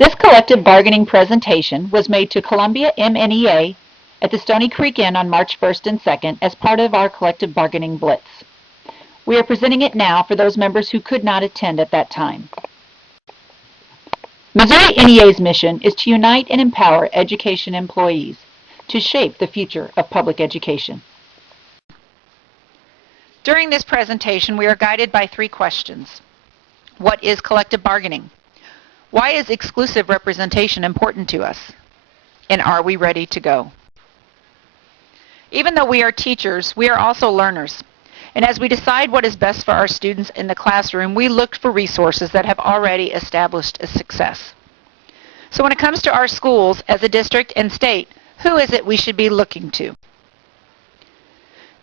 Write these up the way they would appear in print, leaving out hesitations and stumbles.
This collective bargaining presentation was made to Columbia MNEA at the Stony Creek Inn on March 1st and 2nd as part of our collective bargaining blitz. We are presenting it now for those members who could not attend at that time. Missouri NEA's mission is to unite and empower education employees to shape the future of public education. During this presentation, we are guided by 3 questions. What is collective bargaining? Why is exclusive representation important to us? And are we ready to go? Even though we are teachers, we are also learners. And as we decide what is best for our students in the classroom, we look for resources that have already established a success. So when it comes to our schools as a district and state, who is it we should be looking to?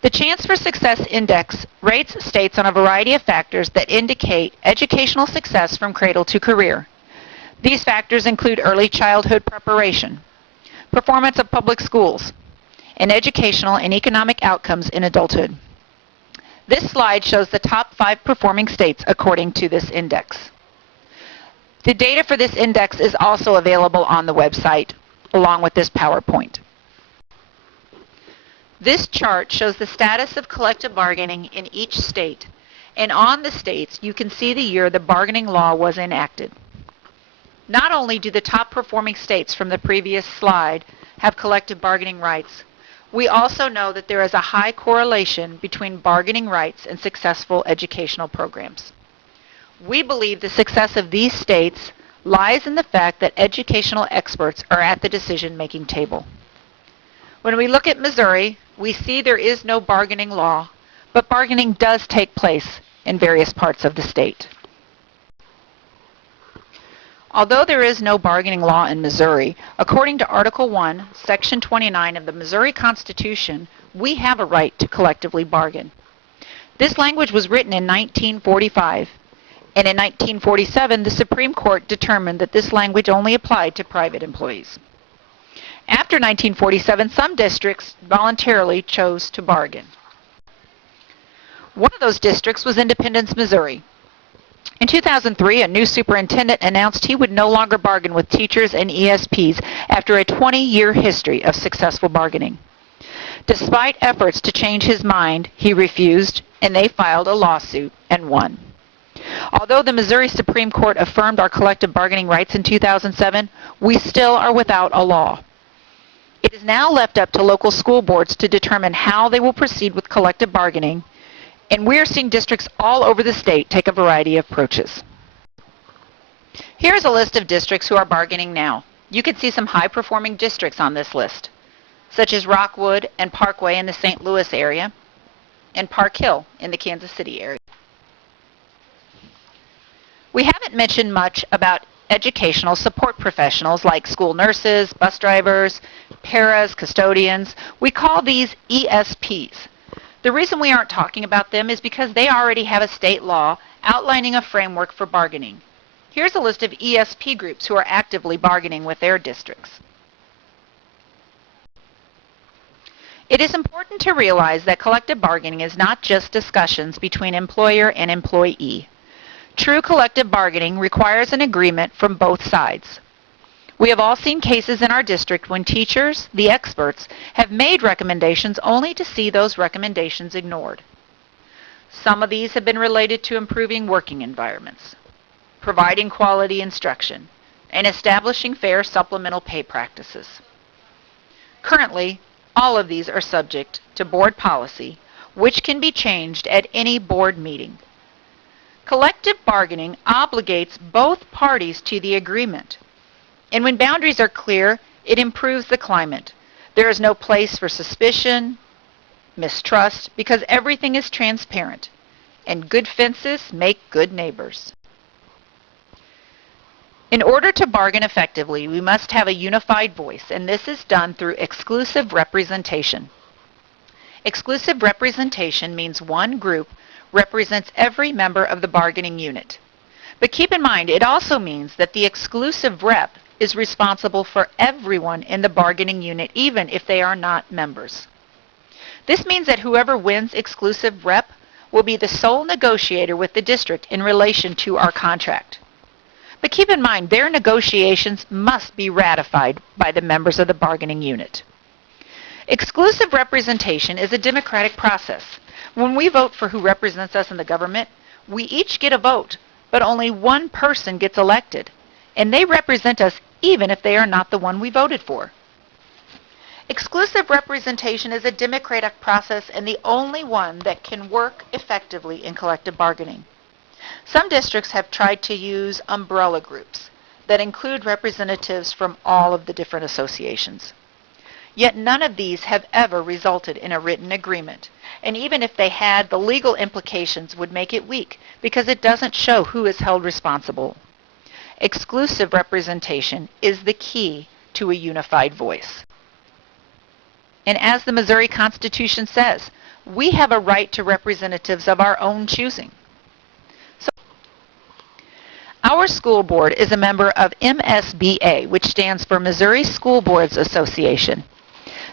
The Chance for Success Index rates states on a variety of factors that indicate educational success from cradle to career. These factors include early childhood preparation, performance of public schools, and educational and economic outcomes in adulthood. This slide shows the top 5 performing states according to this index. The data for this index is also available on the website along with this PowerPoint. This chart shows the status of collective bargaining in each state, and on the states you can see the year the bargaining law was enacted. Not only do the top performing states from the previous slide have collective bargaining rights, we also know that there is a high correlation between bargaining rights and successful educational programs. We believe the success of these states lies in the fact that educational experts are at the decision-making table. When we look at Missouri, we see there is no bargaining law, but bargaining does take place in various parts of the state. Although there is no bargaining law in Missouri, according to Article 1, Section 29 of the Missouri Constitution, we have a right to collectively bargain. This language was written in 1945, and in 1947 the Supreme Court determined that this language only applied to private employees. After 1947, some districts voluntarily chose to bargain. One of those districts was Independence, Missouri. In 2003, a new superintendent announced he would no longer bargain with teachers and ESPs after a 20-year history of successful bargaining. Despite efforts to change his mind, he refused, and they filed a lawsuit and won. Although the Missouri Supreme Court affirmed our collective bargaining rights in 2007, we still are without a law. It is now left up to local school boards to determine how they will proceed with collective bargaining, and we are seeing districts all over the state take a variety of approaches. Here is a list of districts who are bargaining now. You can see some high-performing districts on this list, such as Rockwood and Parkway in the St. Louis area, and Park Hill in the Kansas City area. We haven't mentioned much about educational support professionals like school nurses, bus drivers, paras, custodians. We call these ESPs. The reason we aren't talking about them is because they already have a state law outlining a framework for bargaining. Here's a list of ESP groups who are actively bargaining with their districts. It is important to realize that collective bargaining is not just discussions between employer and employee. True collective bargaining requires an agreement from both sides. We have all seen cases in our district when teachers, the experts, have made recommendations only to see those recommendations ignored. Some of these have been related to improving working environments, providing quality instruction, and establishing fair supplemental pay practices. Currently, all of these are subject to board policy, which can be changed at any board meeting. Collective bargaining obligates both parties to the agreement. And when boundaries are clear, it improves the climate. There is no place for suspicion, mistrust, because everything is transparent. And good fences make good neighbors. In order to bargain effectively, we must have a unified voice, and this is done through exclusive representation. Exclusive representation means one group represents every member of the bargaining unit. But keep in mind, it also means that the exclusive rep is responsible for everyone in the bargaining unit, even if they are not members. This means that whoever wins exclusive rep will be the sole negotiator with the district in relation to our contract. But keep in mind, their negotiations must be ratified by the members of the bargaining unit. Exclusive representation is a democratic process. When we vote for who represents us in the government, we each get a vote, but only one person gets elected, and they represent us even if they are not the one we voted for. Exclusive representation is a democratic process and the only one that can work effectively in collective bargaining. Some districts have tried to use umbrella groups that include representatives from all of the different associations. Yet none of these have ever resulted in a written agreement, and even if they had, the legal implications would make it weak because it doesn't show who is held responsible. Exclusive representation is the key to a unified voice. And as the Missouri Constitution says, we have a right to representatives of our own choosing. So, our school board is a member of MSBA, which stands for Missouri School Boards Association.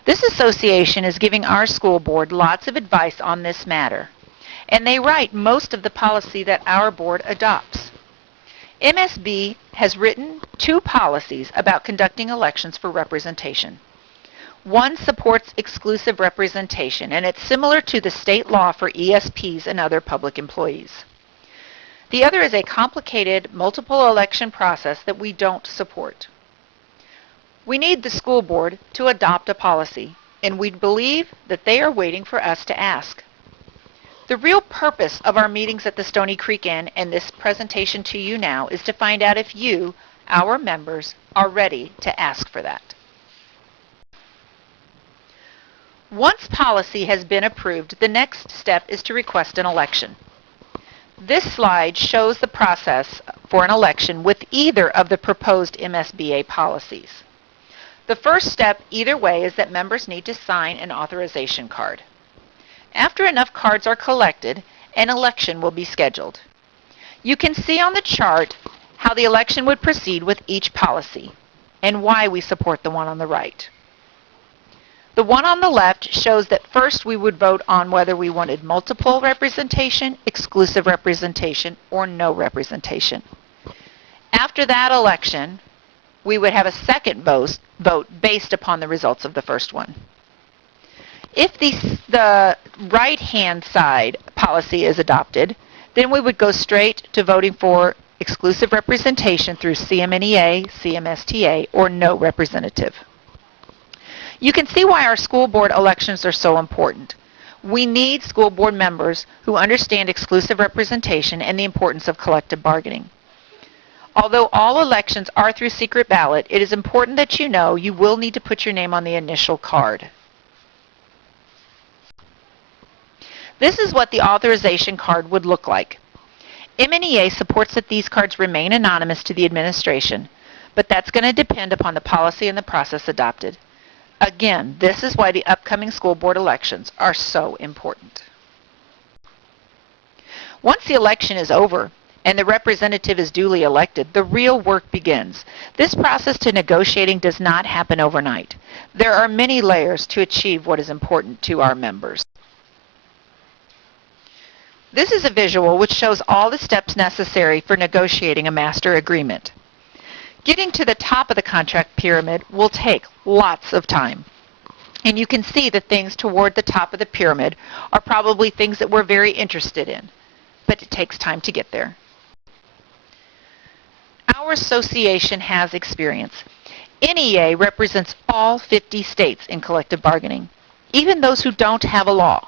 This association is giving our school board lots of advice on this matter, and they write most of the policy that our board adopts. MSB has written 2 policies about conducting elections for representation. One supports exclusive representation, and it's similar to the state law for ESPs and other public employees. The other is a complicated multiple election process that we don't support. We need the school board to adopt a policy, and we believe that they are waiting for us to ask. The real purpose of our meetings at the Stony Creek Inn and this presentation to you now is to find out if you, our members, are ready to ask for that. Once policy has been approved, the next step is to request an election. This slide shows the process for an election with either of the proposed MSBA policies. The first step either way is that members need to sign an authorization card. After enough cards are collected, an election will be scheduled. You can see on the chart how the election would proceed with each policy and why we support the one on the right. The one on the left shows that first we would vote on whether we wanted multiple representation, exclusive representation, or no representation. After that election, we would have a second vote based upon the results of the first one. If the right-hand side policy is adopted, then we would go straight to voting for exclusive representation through CMNEA, CMSTA, or no representative. You can see why our school board elections are so important. We need school board members who understand exclusive representation and the importance of collective bargaining. Although all elections are through secret ballot, it is important that you know you will need to put your name on the initial card. This is what the authorization card would look like. MNEA supports that these cards remain anonymous to the administration, but that's going to depend upon the policy and the process adopted. Again, this is why the upcoming school board elections are so important. Once the election is over and the representative is duly elected, the real work begins. This process to negotiating does not happen overnight. There are many layers to achieve what is important to our members. This is a visual which shows all the steps necessary for negotiating a master agreement. Getting to the top of the contract pyramid will take lots of time. And you can see the things toward the top of the pyramid are probably things that we're very interested in, but it takes time to get there. Our association has experience. NEA represents all 50 states in collective bargaining, even those who don't have a law.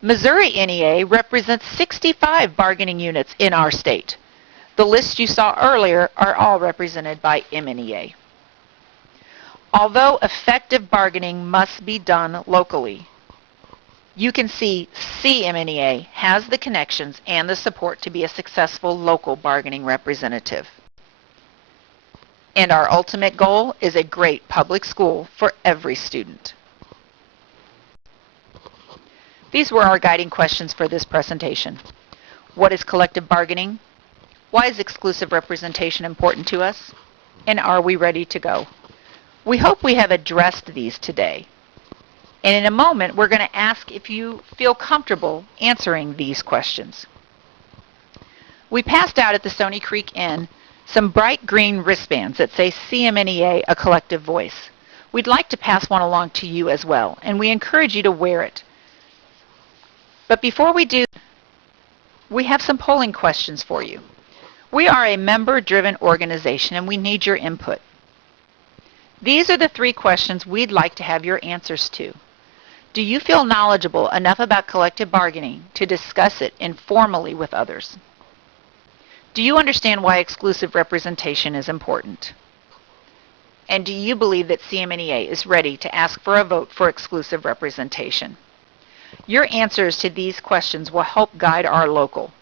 Missouri NEA represents 65 bargaining units in our state. The list you saw earlier are all represented by MNEA. Although effective bargaining must be done locally, you can see CMNEA has the connections and the support to be a successful local bargaining representative. And our ultimate goal is a great public school for every student. These were our guiding questions for this presentation. What is collective bargaining? Why is exclusive representation important to us? And are we ready to go? We hope we have addressed these today. And in a moment, we're going to ask if you feel comfortable answering these questions. We passed out at the Stony Creek Inn some bright green wristbands that say CMNEA, a collective voice. We'd like to pass one along to you as well, and we encourage you to wear it. But before we do, we have some polling questions for you. We are a member-driven organization, and we need your input. These are the 3 questions we'd like to have your answers to. Do you feel knowledgeable enough about collective bargaining to discuss it informally with others? Do you understand why exclusive representation is important? And do you believe that CMNEA is ready to ask for a vote for exclusive representation? Your answers to these questions will help guide our local.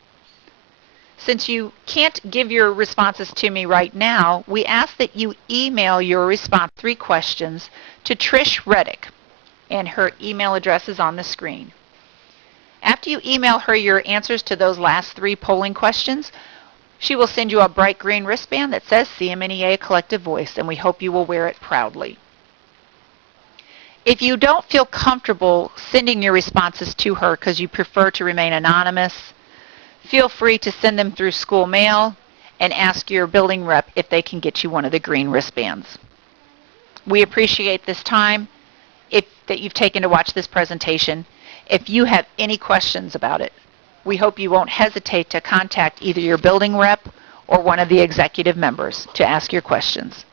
Since you can't give your responses to me right now, we ask that you email your response 3 questions to Trish Reddick, and her email address is on the screen. After you email her your answers to those last 3 polling questions, she will send you a bright green wristband that says CMNEA Collective Voice, and we hope you will wear it proudly. If you don't feel comfortable sending your responses to her because you prefer to remain anonymous, feel free to send them through school mail and ask your building rep if they can get you one of the green wristbands. We appreciate this time that you've taken to watch this presentation. If you have any questions about it, we hope you won't hesitate to contact either your building rep or one of the executive members to ask your questions.